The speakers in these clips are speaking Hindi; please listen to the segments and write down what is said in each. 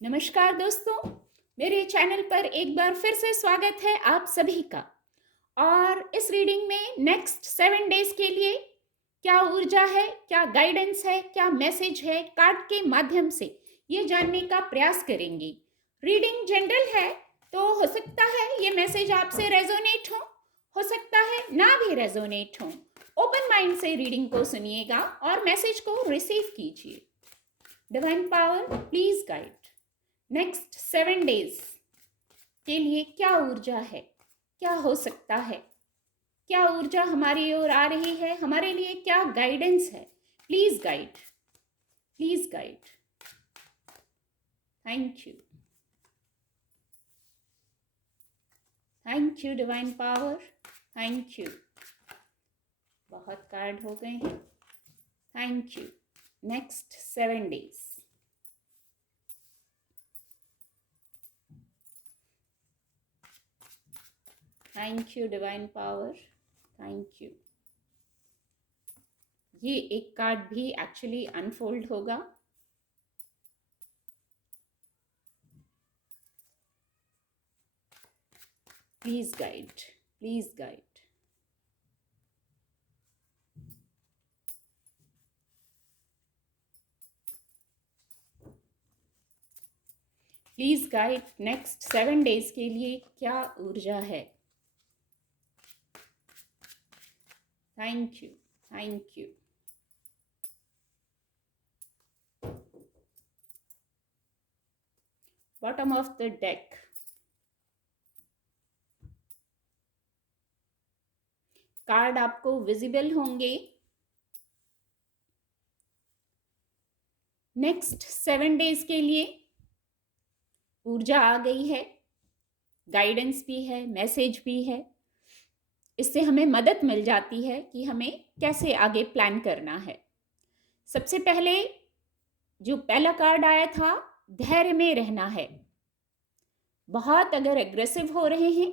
नमस्कार दोस्तों, मेरे चैनल पर एक बार फिर से स्वागत है आप सभी का। और इस रीडिंग में नेक्स्ट 7 डेज के लिए क्या ऊर्जा है, क्या गाइडेंस है, क्या मैसेज है कार्ड के माध्यम से, ये जानने का प्रयास करेंगे। रीडिंग जनरल है, तो हो सकता है ये मैसेज आपसे रेजोनेट हो सकता है ना भी रेजोनेट हो। ओपन माइंड से रीडिंग को सुनिएगा और मैसेज को रिसीव कीजिए। Divine power please guide. Next 7 days के लिए क्या ऊर्जा है, क्या हो सकता है, क्या ऊर्जा हमारी ओर आ रही है, हमारे लिए क्या गाइडेंस है। Please guide, please guide. Thank you, thank you divine power, thank you. बहुत कार्ड हो गए हैं, thank you. Next 7 days. Thank you divine power, thank you. ये एक कार्ड भी एक्चुअली अनफोल्ड होगा। Please guide, please guide. Please guide next 7 days के लिए क्या ऊर्जा है। Thank you, thank you. Bottom of the deck. Card आपको विजिबल होंगे। नेक्स्ट 7 डेज के लिए ऊर्जा आ गई है, गाइडेंस भी है, मैसेज भी है। इससे हमें मदद मिल जाती है कि हमें कैसे आगे प्लान करना है। सबसे पहले जो पहला कार्ड आया था, धैर्य में रहना है। बहुत अगर एग्रेसिव हो रहे हैं,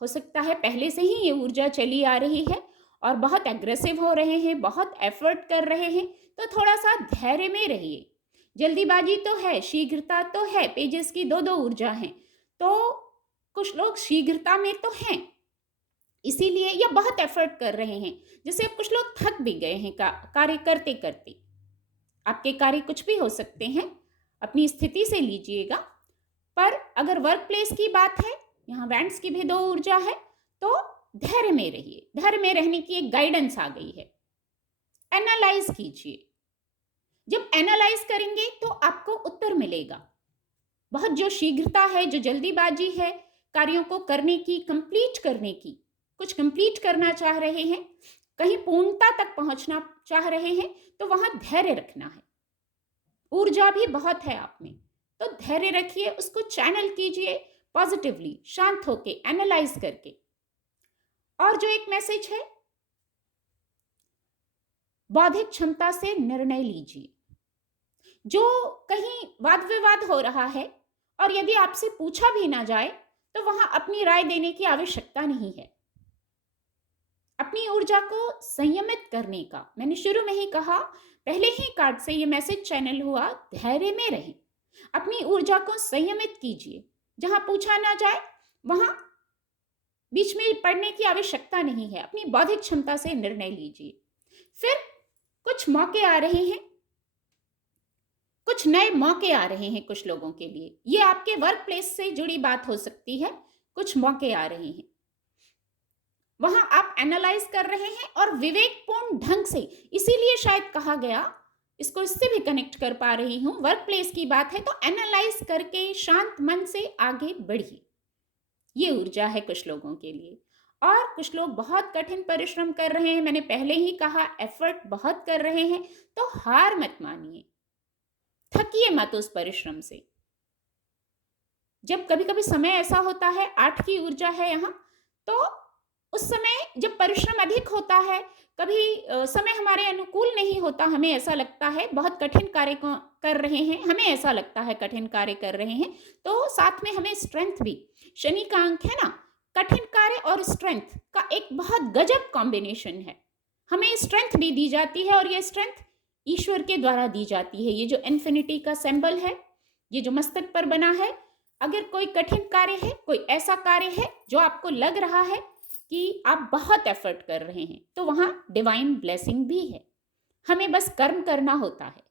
हो सकता है पहले से ही ये ऊर्जा चली आ रही है और बहुत एग्रेसिव हो रहे हैं, बहुत एफर्ट कर रहे हैं, तो थोड़ा सा धैर्य में रहिए। जल्दीबाजी तो है, शीघ्रता तो है, पेजेस की दो दो ऊर्जा हैं, तो कुछ लोग शीघ्रता में तो हैं, इसीलिए या बहुत एफर्ट कर रहे हैं। जैसे कुछ लोग थक भी गए हैं कार्य करते करते। आपके कार्य कुछ भी हो सकते हैं, अपनी स्थिति से लीजिएगा। पर अगर वर्क प्लेस की बात है, यहाँ वैंड्स की भी दो ऊर्जा है, तो धैर्य में रहिए। धैर्य में रहने की एक गाइडेंस आ गई है। एनालाइज कीजिए। जब एनालाइज करेंगे तो आपको उत्तर मिलेगा। बहुत जो शीघ्रता है, जो जल्दीबाजी है कार्यों को करने की, कंप्लीट करने की, कुछ कंप्लीट करना चाह रहे हैं, कहीं पूर्णता तक पहुंचना चाह रहे हैं, तो वहां धैर्य रखना है। ऊर्जा भी बहुत है आप में, तो धैर्य रखिए, उसको चैनल कीजिए पॉजिटिवली, शांत होके, एनालाइज करके। और जो एक मैसेज है, बौद्धिक क्षमता से निर्णय लीजिए। जो कहीं वाद विवाद हो रहा है और यदि आपसे पूछा भी ना जाए, तो वहां अपनी राय देने की आवश्यकता नहीं है। अपनी ऊर्जा को संयमित करने का, मैंने शुरू में ही कहा, पहले ही कार्ड से ये मैसेज चैनल हुआ, धैर्य में रहें। अपनी ऊर्जा को संयमित कीजिए। जहां पूछा ना जाए वहां बीच में पड़ने की आवश्यकता नहीं है। अपनी बौद्धिक क्षमता से निर्णय लीजिए। फिर कुछ मौके आ रहे हैं, कुछ नए मौके आ रहे हैं कुछ लोगों के लिए। ये आपके वर्क प्लेस से जुड़ी बात हो सकती है। कुछ मौके आ रहे हैं, वहां आप एनालाइज कर रहे हैं और विवेकपूर्ण ढंग से, इसीलिए शायद कहा गया, इसको इससे भी कनेक्ट कर पा रही हूं, वर्क प्लेस की बात है तो एनालाइज करके शांत मन से आगे बढ़िए। ये ऊर्जा है कुछ लोगों के लिए। और कुछ लोग बहुत कठिन परिश्रम कर रहे हैं, मैंने पहले ही कहा, एफर्ट बहुत कर रहे हैं, तो हार मत मानिए, थकिए मत उस परिश्रम से। जब कभी कभी समय ऐसा होता है, 8 की ऊर्जा है यहाँ, तो उस समय जब परिश्रम अधिक होता है, कभी समय हमारे अनुकूल नहीं होता, हमें ऐसा लगता है बहुत कठिन कार्य कर रहे हैं, हमें ऐसा लगता है कठिन कार्य कर रहे हैं, तो साथ में हमें स्ट्रेंथ भी, शनि का अंक है ना, कठिन कार्य और स्ट्रेंथ का एक बहुत गजब कॉम्बिनेशन है। हमें स्ट्रेंथ भी दी जाती है और ये स्ट्रेंथ ईश्वर के द्वारा दी जाती है। ये जो इन्फिनिटी का सिंबल है, ये जो मस्तक पर बना है, अगर कोई कठिन कार्य है, कोई ऐसा कार्य है जो आपको लग रहा है कि आप बहुत एफर्ट कर रहे हैं, तो वहां डिवाइन ब्लेसिंग भी है। हमें बस कर्म करना होता है,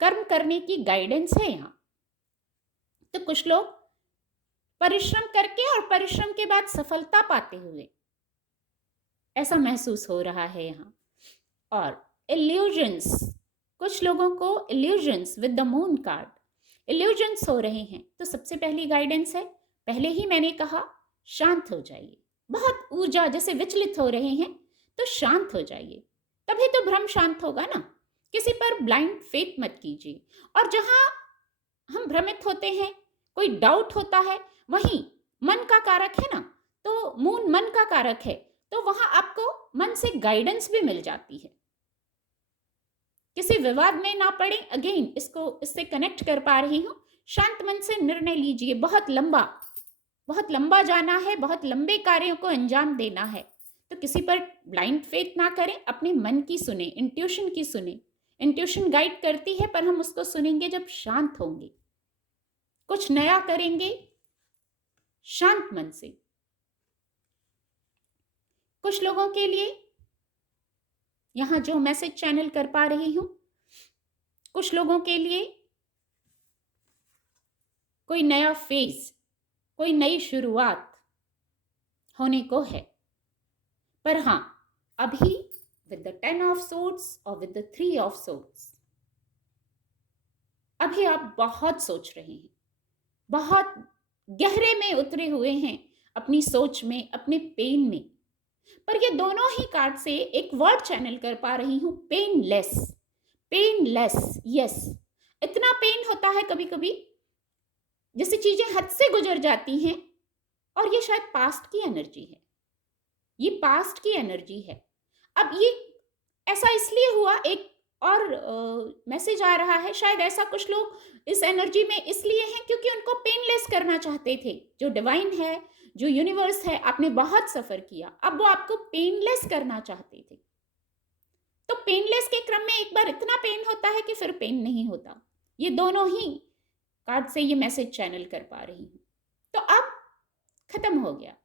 कर्म करने की गाइडेंस है यहाँ। तो कुछ लोग परिश्रम करके और परिश्रम के बाद सफलता पाते हुए ऐसा महसूस हो रहा है यहाँ। और इल्यूजन्स, कुछ लोगों को illusions with the moon card, illusions हो रहे हैं। तो सबसे पहली गाइडेंस है, पहले ही मैंने कहा, शांत हो जाइए। बहुत ऊर्जा जैसे विचलित हो रहे हैं, तो शांत हो जाइए, तभी तो भ्रम शांत होगा ना। किसी पर ब्लाइंड फेथ मत कीजिए। और जहां हम भ्रमित होते हैं, कोई डाउट होता है, वहीं मन का कारक है ना, तो मून मन का कारक है, तो वहां आपको मन से गाइडेंस भी मिल जाती है। किसी विवाद में ना पड़े, अगेन इससे कनेक्ट कर पा रही हूं। शांत मन से निर्णय लीजिए, बहुत लंबा जाना है, बहुत लंबे कार्यों को अंजाम देना है। तो किसी पर ब्लाइंड फेथ ना करें, अपने मन की सुने, इंट्यूशन की सुने। इंट्यूशन गाइड करती है, पर हम उसको सुनेंगे जब शांत होंगे, कुछ नया करेंगे शांत मन से। कुछ लोगों के लिए यहां जो मैसेज चैनल कर पा रही हूं, कुछ लोगों के लिए कोई नया फेज, कोई नई शुरुआत होने को है। पर हां, अभी विद द 10 ऑफ सोर्ड्स और विद द 3 ऑफ सोर्ड्स, अभी आप बहुत सोच रहे हैं, बहुत गहरे में उतरे हुए हैं अपनी सोच में, अपने पेन में। पर ये दोनों ही कार्ड से एक वर्ड चैनल कर पा रही हूं, पेनलेस। Painless, yes. इतना पेन होता है कभी कभी, जैसे चीजें हद से गुजर जाती हैं, और ये शायद पास्ट की एनर्जी है, ये पास्ट की एनर्जी है। अब ये ऐसा इसलिए हुआ, एक और मैसेज आ रहा है, शायद ऐसा कुछ लोग इस एनर्जी में इसलिए हैं क्योंकि उनको पेनलेस करना चाहते थे। जो डिवाइन है, जो यूनिवर्स है, आपने बहुत सफर किया, अब वो आपको पेनलेस करना चाहते थे। तो पेनलेस के क्रम में एक बार इतना पेन होता है कि फिर पेन नहीं होता। ये दोनों ही कार्ड से ये मैसेज चैनल कर पा रही हूं। तो अब खत्म हो गया,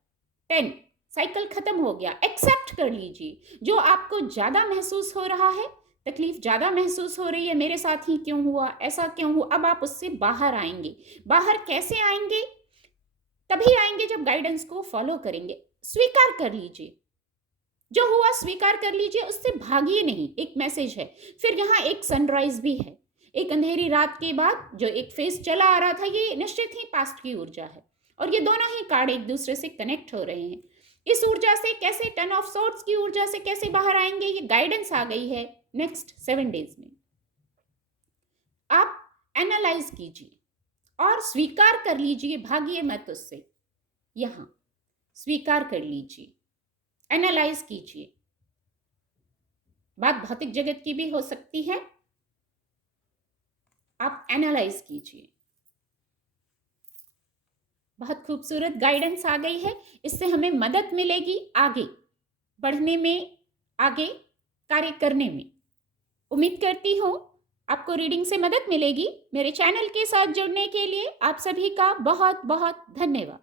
10 साइकिल खत्म हो गया। एक्सेप्ट कर लीजिए जो आपको ज्यादा महसूस हो रहा है, तकलीफ ज्यादा महसूस हो रही है, मेरे साथ ही क्यों हुआ, ऐसा क्यों हुआ। अब आप उससे बाहर आएंगे। बाहर कैसे आएंगे? तभी आएंगे जब गाइडेंस को फॉलो करेंगे। स्वीकार कर लीजिए, जो हुआ स्वीकार कर लीजिए, उससे भागिए नहीं। एक मैसेज है। फिर यहाँ एक सनराइज भी है, एक अंधेरी रात के बाद जो एक फेज चला आ रहा था, ये निश्चित ही पास्ट की ऊर्जा है। और ये दोनों ही कार्ड एक दूसरे से कनेक्ट हो रहे हैं। इस ऊर्जा से कैसे, 10 ऑफ सोर्ड्स की ऊर्जा से कैसे बाहर आएंगे, ये गाइडेंस आ गई है नेक्स्ट 7 डेज में। आप एनालाइज कीजिए और स्वीकार कर लीजिए, भागिए मत उससे। यहां स्वीकार कर लीजिए, एनालाइज कीजिए। बात भौतिक जगत की भी हो सकती है, आप एनालाइज कीजिए। बहुत खूबसूरत गाइडेंस आ गई है, इससे हमें मदद मिलेगी आगे बढ़ने में, आगे कार्य करने में। उम्मीद करती हूँ आपको रीडिंग से मदद मिलेगी। मेरे चैनल के साथ जुड़ने के लिए आप सभी का बहुत बहुत धन्यवाद।